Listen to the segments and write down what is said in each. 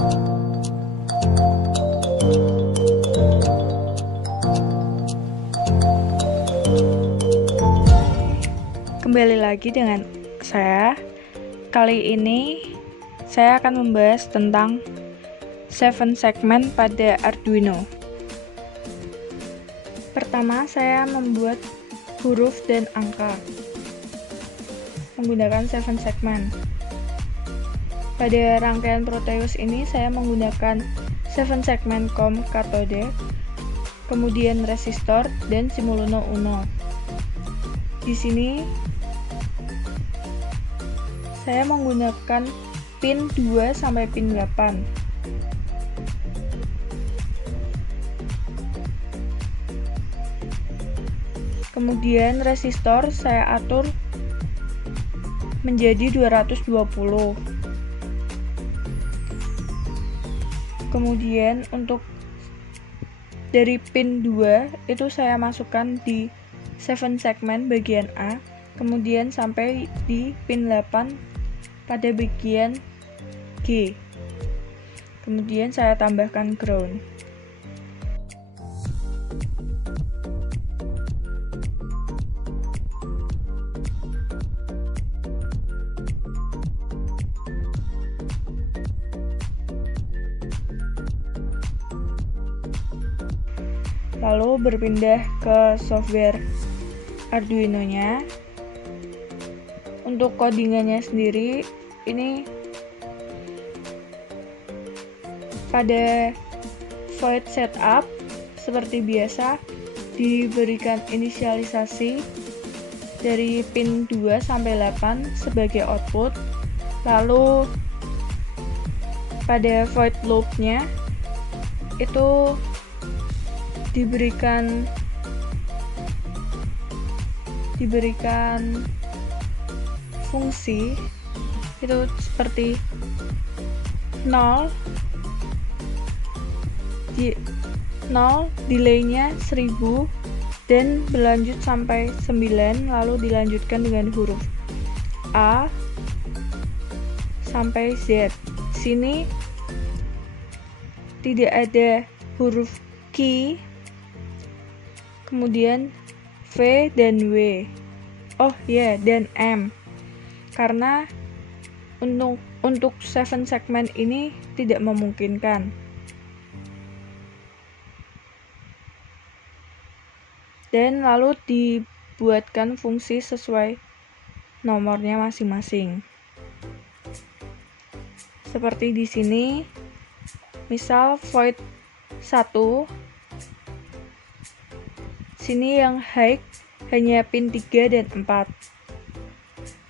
Kembali lagi dengan saya. Kali ini saya akan membahas tentang 7 segmen pada Arduino. Pertama, saya membuat huruf dan angka menggunakan 7 segmen. Pada rangkaian Proteus ini saya menggunakan 7 segmen COM katode, kemudian resistor dan simuluno Uno. Di sini saya menggunakan pin 2 sampai pin 8. Kemudian resistor saya atur menjadi 220. Kemudian untuk dari pin 2 itu saya masukkan di 7 segmen bagian A, kemudian sampai di pin 8 pada bagian G. Kemudian saya tambahkan ground. Lalu berpindah ke software Arduino-nya. Untuk codingannya sendiri, ini pada void setup seperti biasa diberikan inisialisasi dari pin 2 sampai 8 sebagai output. Lalu pada void loop-nya itu diberikan fungsi itu seperti 0 delaynya 1000 dan berlanjut sampai 9, lalu dilanjutkan dengan huruf A sampai Z. Sini tidak ada huruf Q, kemudian V dan W. Dan M. Karena untuk 7 segmen ini tidak memungkinkan. Dan lalu dibuatkan fungsi sesuai nomornya masing-masing. Seperti di sini, misal void 1, sini yang high hanya pin 3 dan 4,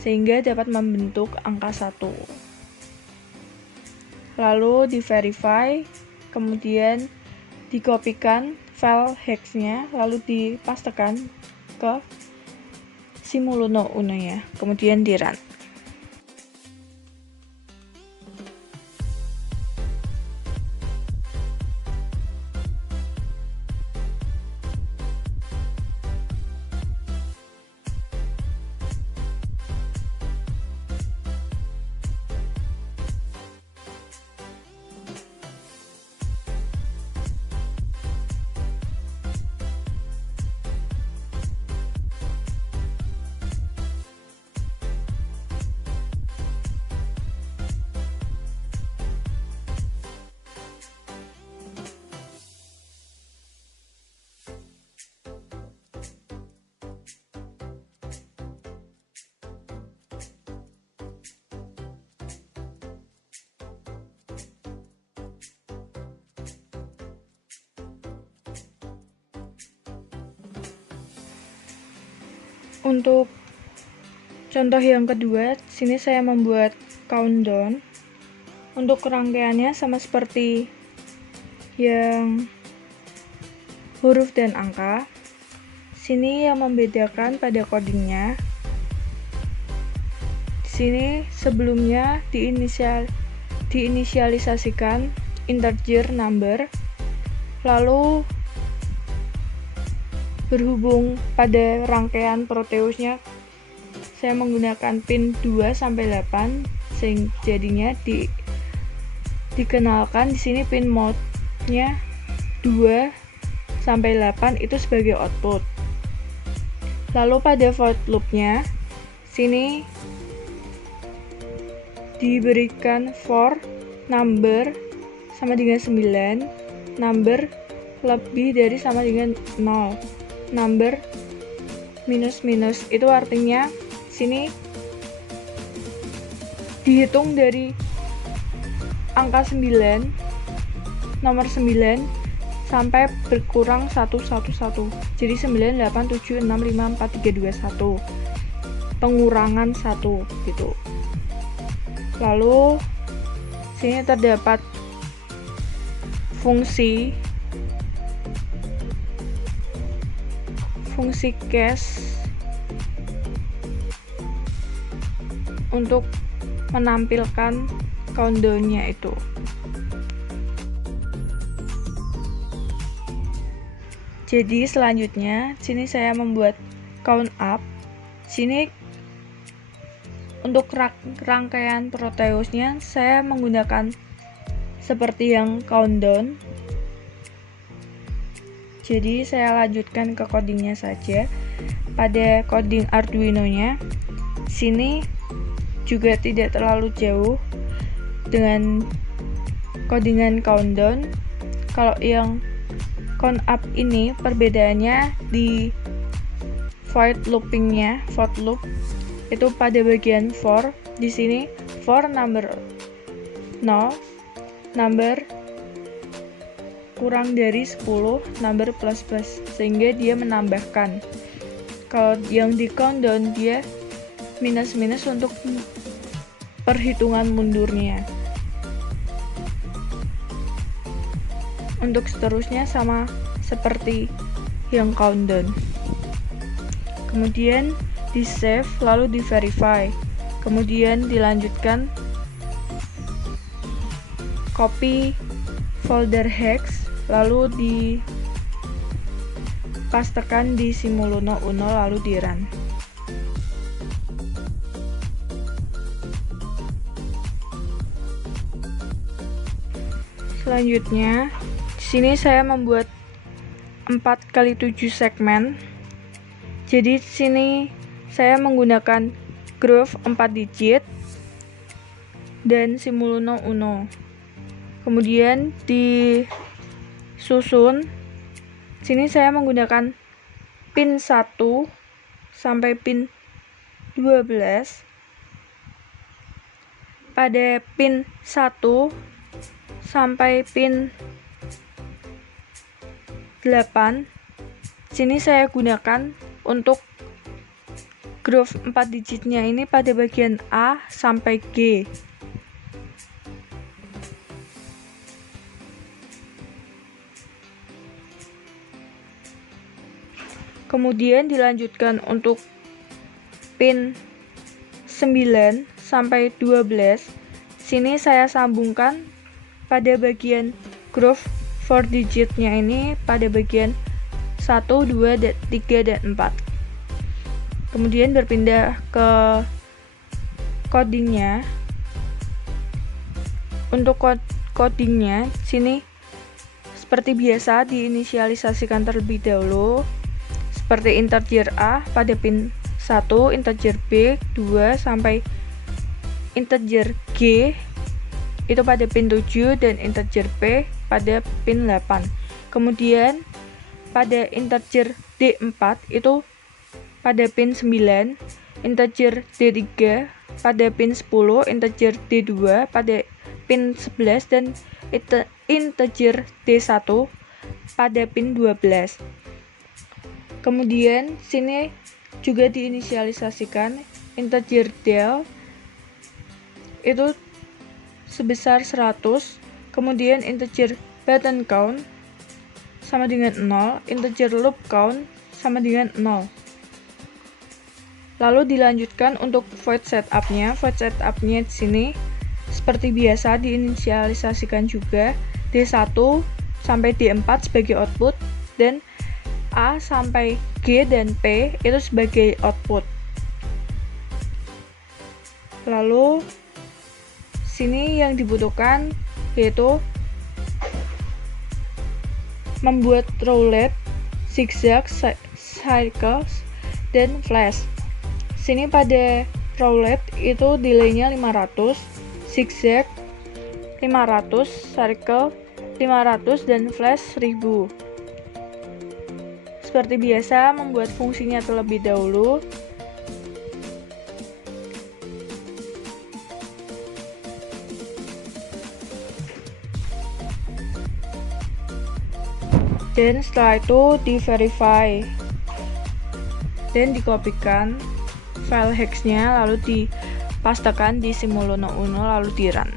sehingga dapat membentuk angka 1. Lalu di-verify, kemudian dikopikan file hex-nya, lalu dipastekan ke simuluno Uno-nya, kemudian di-run. Untuk contoh yang kedua, sini saya membuat countdown. Untuk rangkaiannya sama seperti yang huruf dan angka. Sini yang membedakan pada codingnya. Di sini sebelumnya diinisialisasikan integer number, lalu berhubung pada rangkaian Proteusnya saya menggunakan pin 2 sampai 8, sehingga jadinya dikenalkan di sini pin mode-nya 2 sampai 8 itu sebagai output. Lalu pada void loop-nya sini diberikan for number sama dengan 9, number lebih dari sama dengan 0, number minus itu artinya sini dihitung dari angka 9, nomor 9 sampai berkurang 111. Jadi 9, 8, 7, 6, 5, 4, 3, 2, 1. Pengurangan 1 gitu. Lalu sini terdapat fungsi case untuk menampilkan countdown-nya itu. Jadi selanjutnya sini saya membuat count up. Sini untuk rangkaian Proteusnya saya menggunakan seperti yang countdown. Jadi saya lanjutkan ke codingnya saja. Pada coding Arduino-nya sini juga tidak terlalu jauh dengan codingan countdown. Kalau yang count up ini perbedaannya di void loopingnya, void loop itu pada bagian for. Di sini for number 0, number kurang dari 10, number plus sehingga dia menambahkan. Kalau yang di countdown dia minus untuk perhitungan mundurnya. Untuk seterusnya sama seperti yang countdown. Kemudian di save lalu di verify. Kemudian dilanjutkan copy folder hex lalu dipastekan di Simuluno Uno lalu di run. Selanjutnya di sini saya membuat 4x7 segmen. Jadi di sini saya menggunakan groove 4 digit dan Simuluno Uno. Kemudian disusun. Sini saya menggunakan pin 1 sampai pin 12. Pada pin 1 sampai pin 8 sini saya gunakan untuk groove 4 digitnya ini pada bagian A sampai G. Kemudian dilanjutkan untuk pin 9 sampai 12. Sini saya sambungkan pada bagian groove 4 digitnya ini pada bagian 1, 2, 3, dan 4. Kemudian berpindah ke codingnya. Untuk codingnya sini seperti biasa diinisialisasikan terlebih dahulu. Seperti integer A pada pin 1, integer B 2 sampai integer G itu pada pin 7 dan integer P pada pin 8. Kemudian pada integer D4 itu pada pin 9, integer D3 pada pin 10, integer D2 pada pin 11 dan integer D1 pada pin 12. Kemudian sini juga diinisialisasikan integer del itu sebesar 100, kemudian integer button count sama dengan 0, integer loop count sama dengan 0. Lalu dilanjutkan untuk void setupnya. Void setupnya di sini seperti biasa diinisialisasikan juga D1 sampai D4 sebagai output dan A sampai G dan P itu sebagai output. Lalu sini yang dibutuhkan yaitu membuat roulette, zigzag, circles, dan flash. Sini pada roulette itu delaynya 500, zigzag 500, circle 500, dan flash 1000. Seperti biasa, membuat fungsinya terlebih dahulu. Dan setelah itu di-verify dan dikopikan file hexnya, lalu dipastekan di Simuluno Uno, lalu di-run.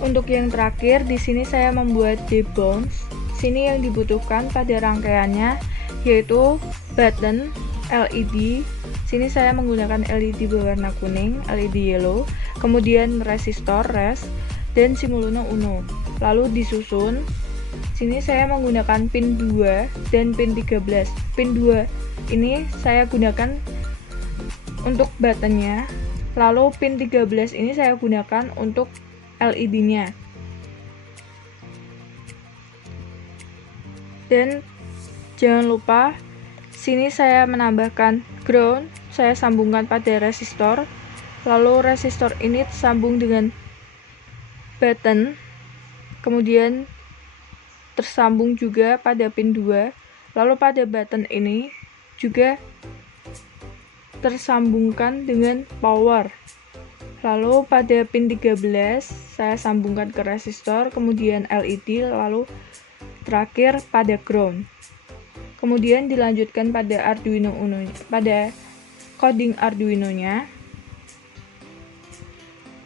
Untuk yang terakhir, di sini saya membuat debounce. Sini yang dibutuhkan pada rangkaiannya yaitu button LED. Sini saya menggunakan LED berwarna kuning, LED yellow, kemudian resistor res, dan Simuluno Uno. Lalu disusun. Sini saya menggunakan pin 2 dan pin 13. Pin 2 ini saya gunakan untuk buttonnya. Lalu pin 13 ini saya gunakan untuk LED-nya. Dan jangan lupa, sini saya menambahkan ground, saya sambungkan pada resistor. Lalu resistor ini tersambung dengan button, kemudian tersambung juga pada pin 2. Lalu pada button ini juga tersambungkan dengan power. Lalu pada pin 13 saya sambungkan ke resistor, kemudian LED, lalu terakhir pada ground. Kemudian dilanjutkan pada Arduino Uno, pada coding Arduino-nya.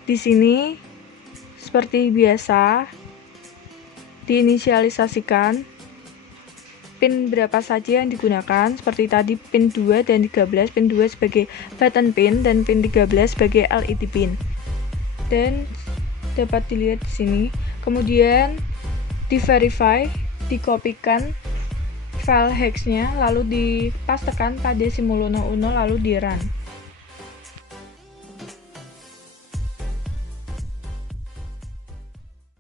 Di sini seperti biasa diinisialisasikan pin berapa saja yang digunakan, seperti tadi pin 2 dan 13, pin 2 sebagai button pin dan pin 13 sebagai LED pin. Dan dapat dilihat di sini. Kemudian di-verify, dikopikan file hexnya, lalu dipastekan pada Simuluno Uno, lalu di-run.